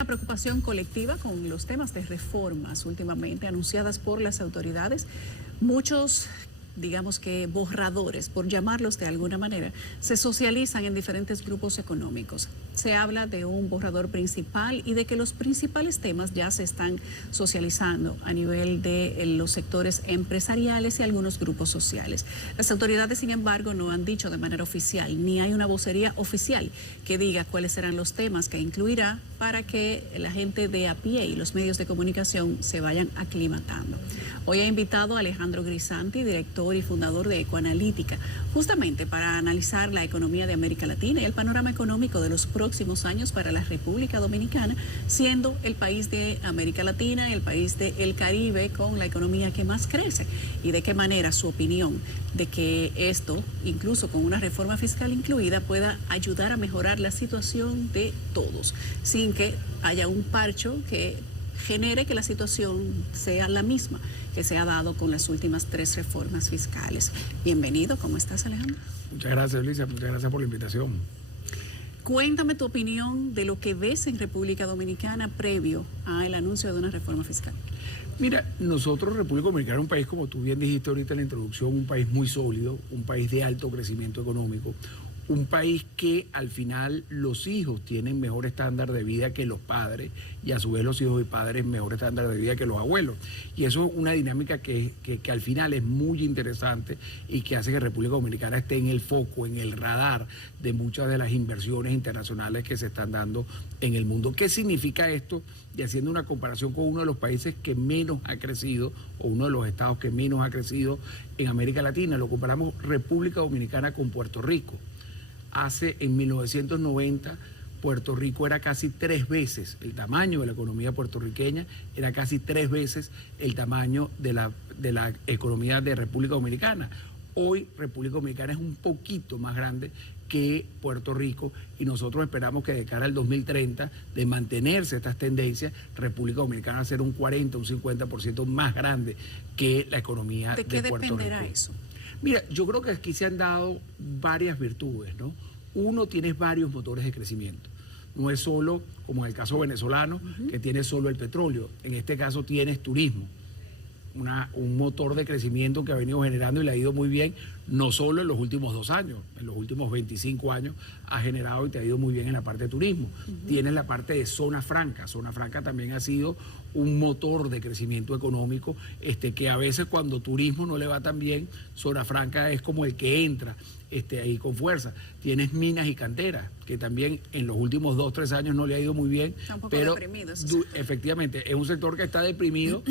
Una preocupación colectiva con los temas de reformas últimamente anunciadas por las autoridades. Muchos, digamos que borradores, por llamarlos de alguna manera, se socializan en diferentes grupos económicos. Se habla de un borrador principal y de que los principales temas ya se están socializando a nivel de los sectores empresariales y algunos grupos sociales. Las autoridades, sin embargo, no han dicho de manera oficial, ni hay una vocería oficial que diga cuáles serán los temas que incluirá para que la gente de a pie y los medios de comunicación se vayan aclimatando. Hoy he invitado a Alejandro Grisanti, director y fundador de Ecoanalítica, justamente para analizar la economía de América Latina y el panorama económico de los próximos años para la República Dominicana, siendo el país de América Latina, el país del Caribe con la economía que más crece, y de qué manera su opinión de que esto, incluso con una reforma fiscal incluida, pueda ayudar a mejorar la situación de todos, sin que haya un parcho que genere que la situación sea la misma que se ha dado con las últimas 3 reformas fiscales. Bienvenido, ¿cómo estás, Alejandro? Muchas gracias, Alicia, muchas gracias por la invitación. Cuéntame tu opinión de lo que ves en República Dominicana previo al anuncio de una reforma fiscal. Mira, nosotros, República Dominicana, es un país, como tú bien dijiste ahorita en la introducción, un país muy sólido, un país de alto crecimiento económico, un país que al final los hijos tienen mejor estándar de vida que los padres y a su vez los hijos y padres mejor estándar de vida que los abuelos. Y eso es una dinámica que al final es muy interesante y que hace que República Dominicana esté en el foco, en el radar de muchas de las inversiones internacionales que se están dando en el mundo. ¿Qué significa esto? Y haciendo una comparación con uno de los países que menos ha crecido, o uno de los estados que menos ha crecido en América Latina, lo comparamos República Dominicana con Puerto Rico. En 1990, Puerto Rico era casi 3 veces el tamaño de la economía puertorriqueña, era casi 3 veces el tamaño de la economía de República Dominicana. Hoy República Dominicana es un poquito más grande que Puerto Rico y nosotros esperamos que de cara al 2030, de mantenerse estas tendencias, República Dominicana va a ser un 40, un 50% más grande que la economía de Puerto Rico. ¿De qué dependerá eso? Mira, yo creo que aquí se han dado varias virtudes, ¿no? Uno, tienes varios motores de crecimiento. No es solo, como en el caso venezolano, que tienes solo el petróleo. En este caso tienes turismo, un motor de crecimiento que ha venido generando y le ha ido muy bien, no solo en los últimos 2 años, en los últimos 25 años ha generado y te ha ido muy bien en la parte de turismo. Tienes la parte de zona franca. Zona franca también ha sido un motor de crecimiento económico, que a veces cuando turismo no le va tan bien, zona franca es como el que entra ahí con fuerza. Tienes minas y canteras, que también en los últimos 2 o 3 años no le ha ido muy bien. Está un poco deprimido ese sector. Efectivamente, es un sector que está deprimido,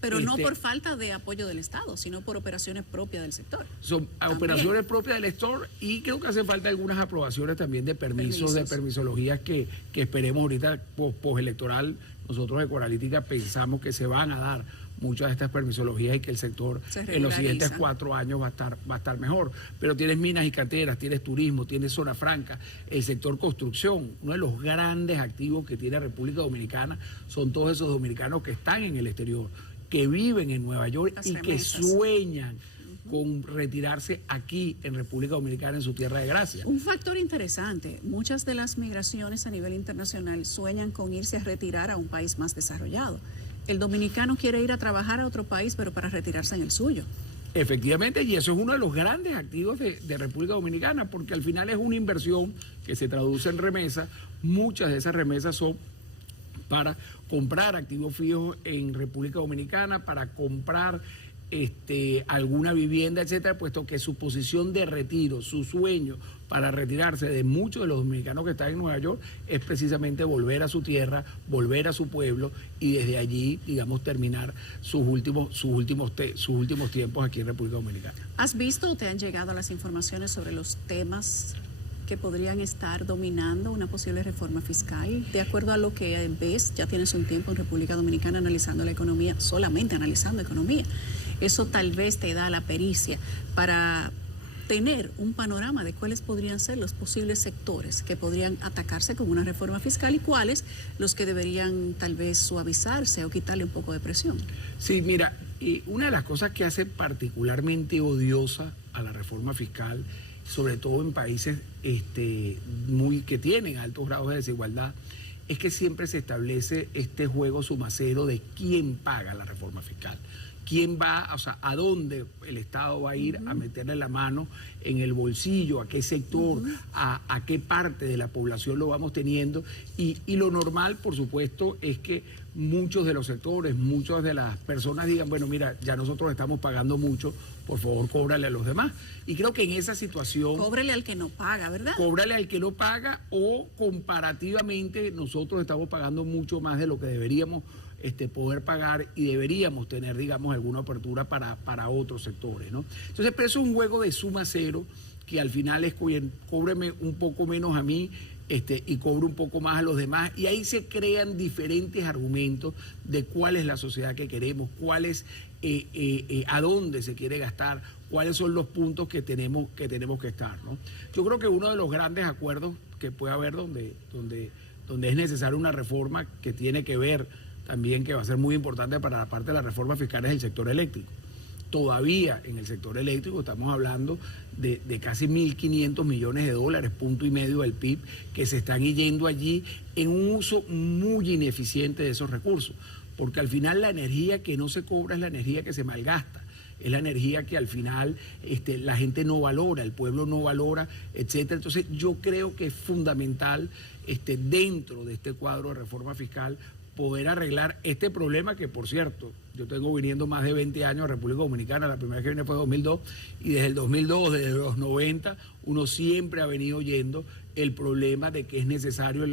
pero no por falta de apoyo del Estado, sino por operaciones propias del sector. Son operaciones propias del sector y creo que hace falta algunas aprobaciones también de permisos. De permisologías que esperemos ahorita postelectoral. Nosotros de Ecoanalítica pensamos que se van a dar muchas de estas permisologías y que el sector en los siguientes 4 años va a estar mejor. Pero tienes minas y canteras, tienes turismo, tienes zona franca, el sector construcción. Uno de los grandes activos que tiene República Dominicana son todos esos dominicanos que están en el exterior, que viven en Nueva York y que sueñan con retirarse aquí en República Dominicana, en su tierra de gracia. Un factor interesante, muchas de las migraciones a nivel internacional sueñan con irse a retirar a un país más desarrollado. El dominicano quiere ir a trabajar a otro país, pero para retirarse en el suyo. Efectivamente, y eso es uno de los grandes activos de República Dominicana, porque al final es una inversión que se traduce en remesas. Muchas de esas remesas son para comprar activos fijos en República Dominicana, para comprar alguna vivienda, etcétera, puesto que su posición de retiro, su sueño para retirarse de muchos de los dominicanos que están en Nueva York es precisamente volver a su tierra, volver a su pueblo y desde allí, digamos, terminar sus últimos tiempos aquí en República Dominicana. ¿Has visto o te han llegado las informaciones sobre los temas que podrían estar dominando una posible reforma fiscal? De acuerdo a lo que ves, ya tienes un tiempo en República Dominicana analizando la economía, solamente analizando economía. Eso tal vez te da la pericia para tener un panorama de cuáles podrían ser los posibles sectores que podrían atacarse con una reforma fiscal y cuáles los que deberían tal vez suavizarse o quitarle un poco de presión. Sí, mira, una de las cosas que hace particularmente odiosa a la reforma fiscal, sobre todo en países que tienen altos grados de desigualdad, es que siempre se establece este juego sumacero de quién paga la reforma fiscal. ¿Quién va, o sea, a dónde el Estado va a ir a meterle la mano en el bolsillo, a qué sector, a qué parte de la población lo vamos teniendo? Y lo normal, por supuesto, es que muchos de los sectores, muchas de las personas digan, bueno, mira, ya nosotros estamos pagando mucho, por favor, cóbrale a los demás. Y creo que en esa situación... Cóbrele al que no paga, ¿verdad? Cóbrale al que no paga, o comparativamente nosotros estamos pagando mucho más de lo que deberíamos poder pagar, y deberíamos tener, digamos, alguna apertura para otros sectores, ¿no? Entonces, pero eso es un juego de suma cero, que al final es cóbreme un poco menos a mí y cobre un poco más a los demás, y ahí se crean diferentes argumentos de cuál es la sociedad que queremos, cuál es, a dónde se quiere gastar, cuáles son los puntos que tenemos que estar, ¿no? Yo creo que uno de los grandes acuerdos que puede haber donde es necesaria una reforma que tiene que ver también, que va a ser muy importante para la parte de la reforma fiscal, es el sector eléctrico. Todavía en el sector eléctrico estamos hablando de casi 1.500 millones de dólares, punto y medio del PIB, que se están yendo allí en un uso muy ineficiente de esos recursos, porque al final la energía que no se cobra es la energía que se malgasta. Es la energía que al final la gente no valora, el pueblo no valora, etcétera. Entonces yo creo que es fundamental dentro de este cuadro de reforma fiscal poder arreglar este problema que, por cierto, yo tengo viniendo más de 20 años a República Dominicana. La primera vez que vine fue en 2002, y desde el 2002, desde los 90, uno siempre ha venido oyendo el problema de que es necesario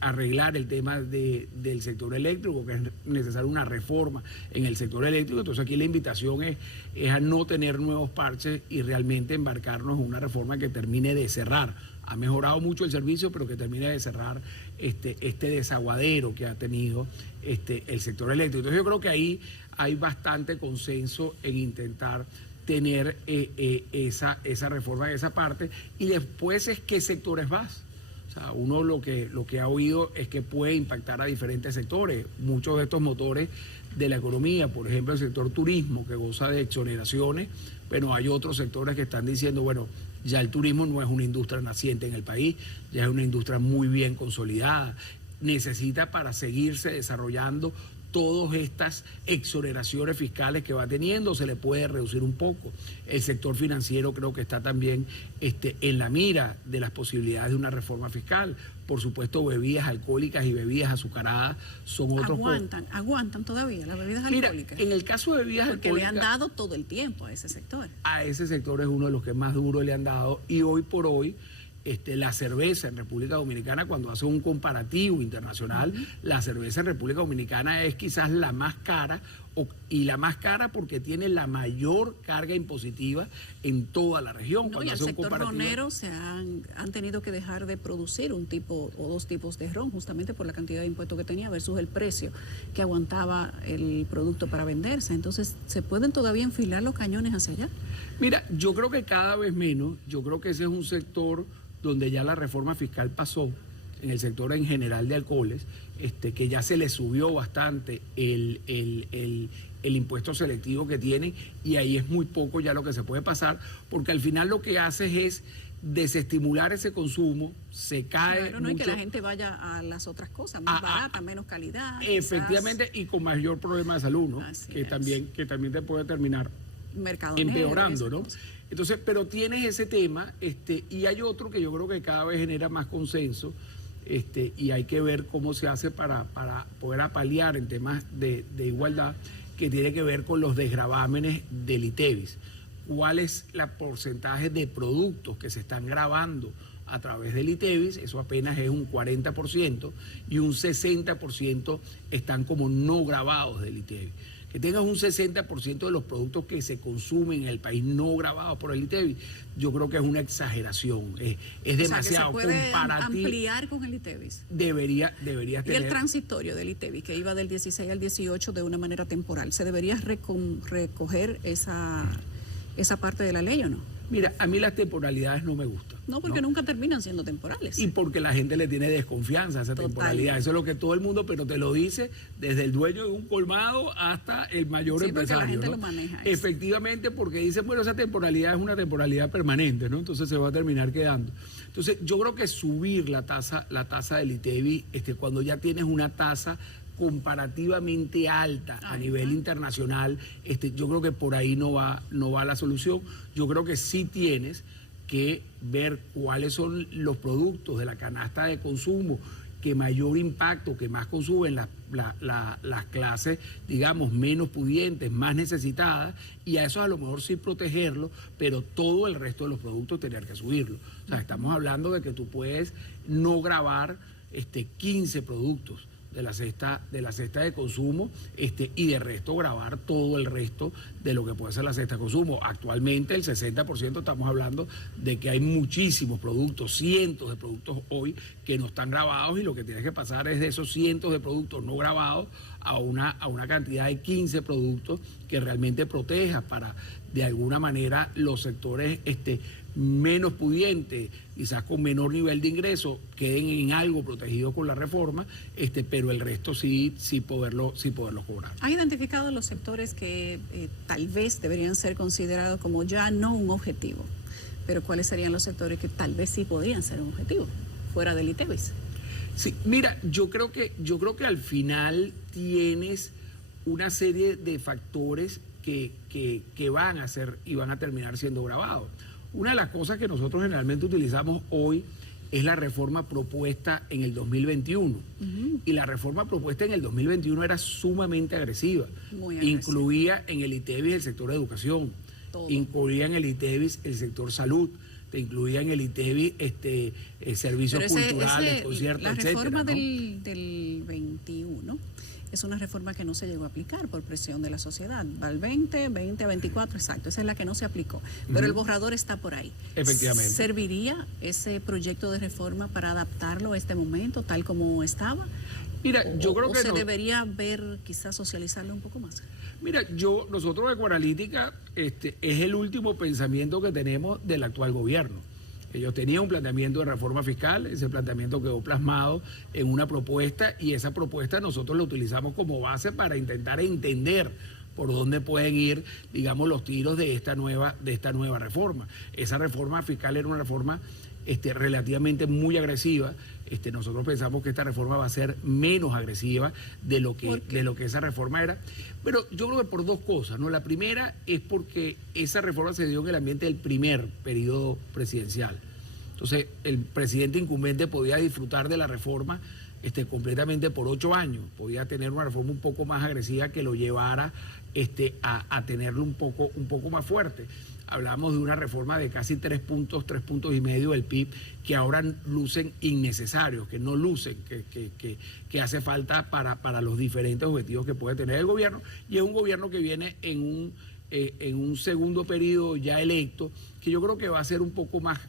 arreglar el tema del sector eléctrico, que es necesaria una reforma en el sector eléctrico. Entonces aquí la invitación es a no tener nuevos parches y realmente embarcarnos en una reforma que termine de cerrar. Ha mejorado mucho el servicio, pero que termine de cerrar este desaguadero que ha tenido el sector eléctrico. Entonces yo creo que ahí hay bastante consenso en intentar tener esa reforma en esa parte. Y después es qué sectores vas. O sea, uno lo que ha oído es que puede impactar a diferentes sectores. Muchos de estos motores de la economía, por ejemplo el sector turismo, que goza de exoneraciones, pero hay otros sectores que están diciendo, bueno, ya el turismo no es una industria naciente en el país, ya es una industria muy bien consolidada. Necesita, para seguirse desarrollando, todas estas exoneraciones fiscales que va teniendo, se le puede reducir un poco. El sector financiero creo que está también en la mira de las posibilidades de una reforma fiscal. Por supuesto, bebidas alcohólicas y bebidas azucaradas son otros... Aguantan todavía las bebidas alcohólicas. En el caso de bebidas porque alcohólicas... le han dado todo el tiempo a ese sector. A ese sector es uno de los que más duro le han dado, y hoy por hoy... la cerveza en República Dominicana, cuando hace un comparativo internacional, la cerveza en República Dominicana es quizás la más cara, y la más cara porque tiene la mayor carga impositiva en toda la región. No, y el sector ronero han tenido que dejar de producir un tipo o dos tipos de ron, justamente por la cantidad de impuestos que tenía versus el precio que aguantaba el producto para venderse. Entonces, ¿se pueden todavía enfilar los cañones hacia allá? Mira, yo creo que cada vez menos. Yo creo que ese es un sector donde ya la reforma fiscal pasó, en el sector en general de alcoholes, que ya se le subió bastante el impuesto selectivo que tienen, y ahí es muy poco ya lo que se puede pasar, porque al final lo que hace es desestimular ese consumo, se cae. Claro, no es que la gente vaya a las otras cosas, más baratas, menos calidad. Efectivamente, y con mayor problema de salud, ¿no? Que también te puede terminar empeorando, ¿no? Entonces, pero tienes ese tema, y hay otro que yo creo que cada vez genera más consenso, y hay que ver cómo se hace para poder apalear en temas de igualdad, que tiene que ver con los desgravámenes del ITEVIS. ¿Cuál es el porcentaje de productos que se están grabando a través del ITEVIS? Eso apenas es un 40%, y un 60% están como no grabados del ITEVIS. Que tengas un 60% de los productos que se consumen en el país no grabados por el ITEVIS, yo creo que es una exageración, es demasiado comparativo. ¿Se puede ampliar con el ITEVIS? Deberías tener... Y el transitorio del ITEVIS, que iba del 16 al 18 de una manera temporal, ¿se debería recoger esa parte de la ley o no? Mira, a mí las temporalidades no me gustan. No, porque nunca terminan siendo temporales. Y porque la gente le tiene desconfianza a esa temporalidad. Eso es lo que todo el mundo, pero te lo dice desde el dueño de un colmado hasta el mayor empresario. La gente ¿no? lo maneja. Efectivamente, porque dicen, bueno, esa temporalidad es una temporalidad permanente, ¿no? Entonces se va a terminar quedando. Entonces, yo creo que subir la tasa del ITEVI, cuando ya tienes una tasa comparativamente alta a nivel internacional, yo creo que por ahí no va la solución. Yo creo que sí tienes que ver cuáles son los productos de la canasta de consumo que mayor impacto, que más consumen las clases, digamos, menos pudientes, más necesitadas, y a eso a lo mejor sí protegerlo, pero todo el resto de los productos tener que subirlo. O sea, estamos hablando de que tú puedes no gravar 15 productos de la cesta de consumo, y de resto grabar todo el resto de lo que puede ser la cesta de consumo. Actualmente el 60% estamos hablando de que hay muchísimos productos, cientos de productos hoy que no están grabados, y lo que tienes que pasar es de esos cientos de productos no grabados a una cantidad de 15 productos que realmente protejas para de alguna manera los sectores menos pudientes, quizás con menor nivel de ingreso, queden en algo protegidos con la reforma, pero el resto sí poderlo cobrar. ¿Ha identificado los sectores que tal vez deberían ser considerados como ya no un objetivo? Pero ¿cuáles serían los sectores que tal vez sí podrían ser un objetivo, fuera del ITEVIS? Sí, mira, yo creo que al final tienes una serie de factores que van a ser y van a terminar siendo grabados. Una de las cosas que nosotros generalmente utilizamos hoy es la reforma propuesta en el 2021. Y la reforma propuesta en el 2021 era sumamente agresiva. Muy agresiva. Incluía en el ITEVIS el sector de educación, todo. Incluía en el ITEVIS el sector salud, te incluía en el ITEVIS servicios culturales, conciertos, la etcétera, reforma ¿no? del 21 es una reforma que no se llegó a aplicar por presión de la sociedad. Va al 20 a 24, exacto. Esa es la que no se aplicó. Pero el borrador está por ahí. Efectivamente. ¿Serviría ese proyecto de reforma para adaptarlo a este momento, tal como estaba? Mira, yo creo que se debería ver, quizás socializarlo un poco más. Mira, nosotros de Cuaralítica, es el último pensamiento que tenemos del actual gobierno. Ellos tenían un planteamiento de reforma fiscal, ese planteamiento quedó plasmado en una propuesta, y esa propuesta nosotros la utilizamos como base para intentar entender por dónde pueden ir, digamos, los tiros de esta nueva reforma. Esa reforma fiscal era una reforma relativamente muy agresiva. Nosotros pensamos que esta reforma va a ser menos agresiva de lo que esa reforma era. Pero yo creo que por dos cosas, ¿no? La primera es porque esa reforma se dio en el ambiente del primer periodo presidencial. Entonces, el presidente incumbente podía disfrutar de la reforma completamente por 8 años. Podía tener una reforma un poco más agresiva que lo llevara a tenerlo un poco más fuerte. Hablamos de una reforma de casi 3 puntos y medio del PIB, que ahora lucen innecesarios, que no lucen, que hace falta para los diferentes objetivos que puede tener el gobierno. Y es un gobierno que viene en un segundo periodo ya electo, que yo creo que va a ser un poco más,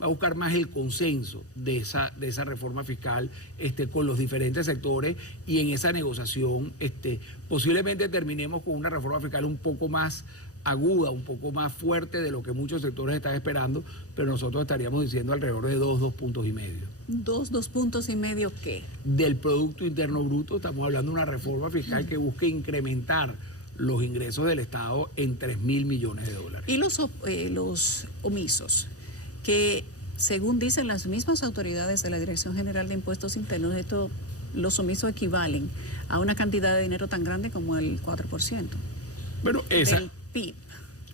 va a buscar más el consenso de esa reforma fiscal con los diferentes sectores, y en esa negociación posiblemente terminemos con una reforma fiscal un poco más aguda, un poco más fuerte de lo que muchos sectores están esperando, pero nosotros estaríamos diciendo alrededor de 2 puntos y medio. ¿2 puntos y medio qué? Del Producto Interno Bruto. Estamos hablando de una reforma fiscal que busque incrementar los ingresos del Estado en 3.000 millones de dólares. Y los omisos, que según dicen las mismas autoridades de la Dirección General de Impuestos Internos, los omisos equivalen a una cantidad de dinero tan grande como el 4%. Bueno, del PIB.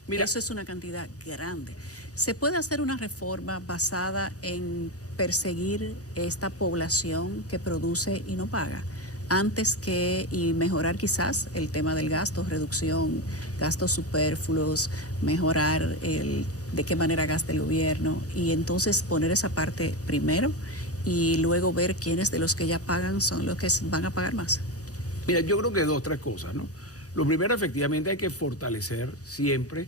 Mira, eso es una cantidad grande. ¿Se puede hacer una reforma basada en perseguir esta población que produce y no paga, y mejorar quizás el tema del gasto, reducción, gastos superfluos, mejorar de qué manera gasta el gobierno, y entonces poner esa parte primero y luego ver quiénes de los que ya pagan son los que van a pagar más? Mira, yo creo que 2 o 3 cosas, ¿no? Lo primero, efectivamente, hay que fortalecer siempre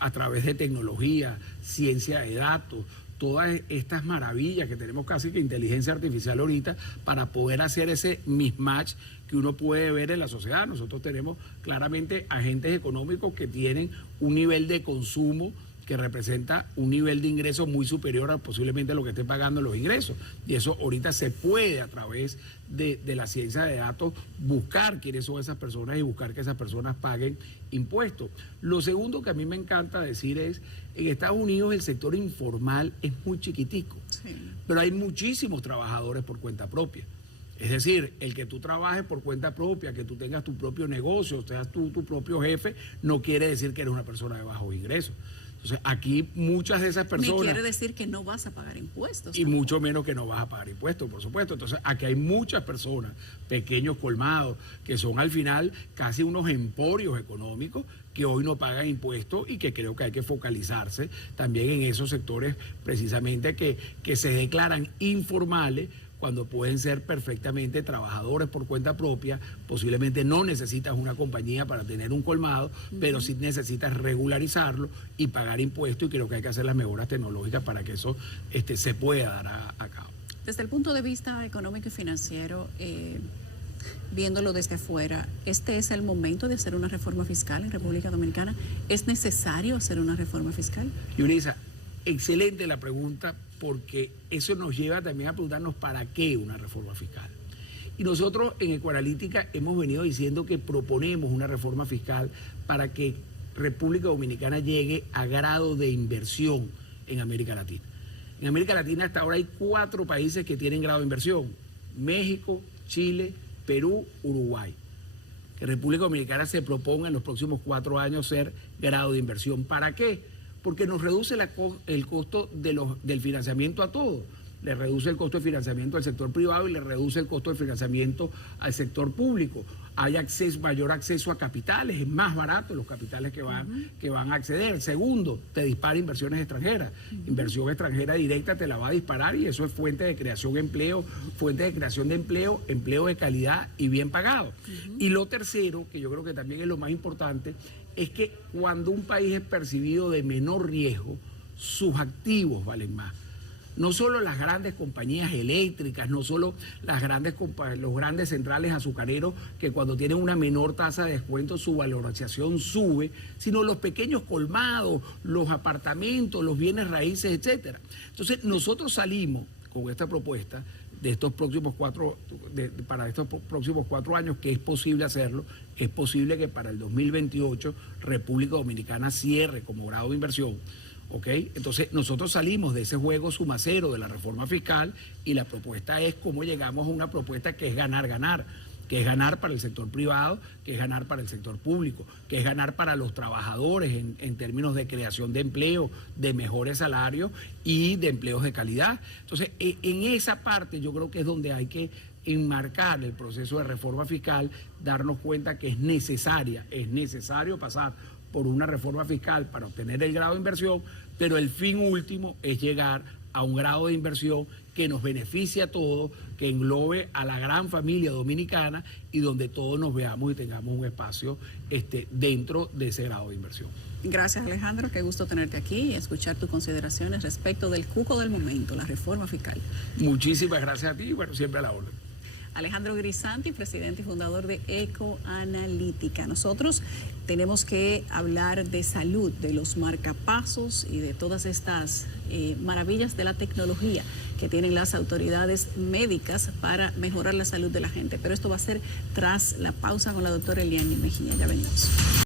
a través de tecnología, ciencia de datos, todas estas maravillas que tenemos, casi que inteligencia artificial ahorita, para poder hacer ese mismatch que uno puede ver en la sociedad. Nosotros tenemos claramente agentes económicos que tienen un nivel de consumo que representa un nivel de ingreso muy superior a posiblemente lo que esté pagando los ingresos. Y eso ahorita se puede a través de la ciencia de datos buscar quiénes son esas personas y buscar que esas personas paguen impuestos. Lo segundo que a mí me encanta decir es, en Estados Unidos el sector informal es muy chiquitico, Sí. pero hay muchísimos trabajadores por cuenta propia. Es decir, el que tú trabajes por cuenta propia, que tú tengas tu propio negocio, seas tú tu propio jefe, no quiere decir que eres una persona de bajos ingresos. Entonces, aquí muchas de esas personas... Ni quiere decir que no vas a pagar impuestos. Y mucho menos que no vas a pagar impuestos, por supuesto. Entonces, aquí hay muchas personas, pequeños colmados, que son al final casi unos emporios económicos que hoy no pagan impuestos y que creo que hay que focalizarse también en esos sectores precisamente que se declaran informales cuando pueden ser perfectamente trabajadores por cuenta propia. Posiblemente no necesitas una compañía para tener un colmado, pero sí necesitas regularizarlo y pagar impuestos, y creo que hay que hacer las mejoras tecnológicas para que eso se pueda dar a cabo. Desde el punto de vista económico y financiero, viéndolo desde afuera, ¿este es el momento de hacer una reforma fiscal en República Dominicana? ¿Es necesario hacer una reforma fiscal? Yulisa, excelente la pregunta, porque eso nos lleva también a preguntarnos para qué una reforma fiscal. Y nosotros en Ecuanalítica hemos venido diciendo que proponemos una reforma fiscal para que República Dominicana llegue a grado de inversión en América Latina. En América Latina hasta ahora hay 4 países que tienen grado de inversión: México, Chile, Perú, Uruguay. Que República Dominicana se proponga en los próximos 4 años ser grado de inversión. ¿Para qué? Porque nos reduce el costo del financiamiento a todos. Le reduce el costo de financiamiento al sector privado y le reduce el costo de financiamiento al sector público. Hay mayor acceso a capitales, es más barato los capitales que van a acceder. Segundo, te dispara inversiones extranjeras. Inversión extranjera directa te la va a disparar, y eso es fuente de creación de empleo, empleo de calidad y bien pagado. Y lo tercero, que yo creo que también es lo más importante, es que cuando un país es percibido de menor riesgo, sus activos valen más. No solo las grandes compañías eléctricas, no solo los grandes centrales azucareros, que cuando tienen una menor tasa de descuento su valorización sube, sino los pequeños colmados, los apartamentos, los bienes raíces, etcétera. Entonces nosotros salimos con esta propuesta de estos próximos para estos próximos 4 años, que es posible hacerlo. Es posible que para el 2028 República Dominicana cierre como grado de inversión. ¿Ok? Entonces nosotros salimos de ese juego sumacero de la reforma fiscal, y la propuesta es cómo llegamos a una propuesta que es ganar, que es ganar para el sector privado, que es ganar para el sector público, que es ganar para los trabajadores en términos de creación de empleo, de mejores salarios y de empleos de calidad. Entonces, en esa parte yo creo que es donde hay que enmarcar el proceso de reforma fiscal, darnos cuenta que es necesario pasar por una reforma fiscal para obtener el grado de inversión, pero el fin último es llegar a un grado de inversión que nos beneficie a todos, que englobe a la gran familia dominicana y donde todos nos veamos y tengamos un espacio dentro de ese grado de inversión. Gracias, Alejandro, qué gusto tenerte aquí y escuchar tus consideraciones respecto del cuco del momento, la reforma fiscal. Muchísimas gracias a ti y bueno, siempre a la orden. Alejandro Grisanti, presidente y fundador de Ecoanalítica. Nosotros tenemos que hablar de salud, de los marcapasos y de todas estas maravillas de la tecnología que tienen las autoridades médicas para mejorar la salud de la gente. Pero esto va a ser tras la pausa con la doctora Eliane Mejía. Ya venimos.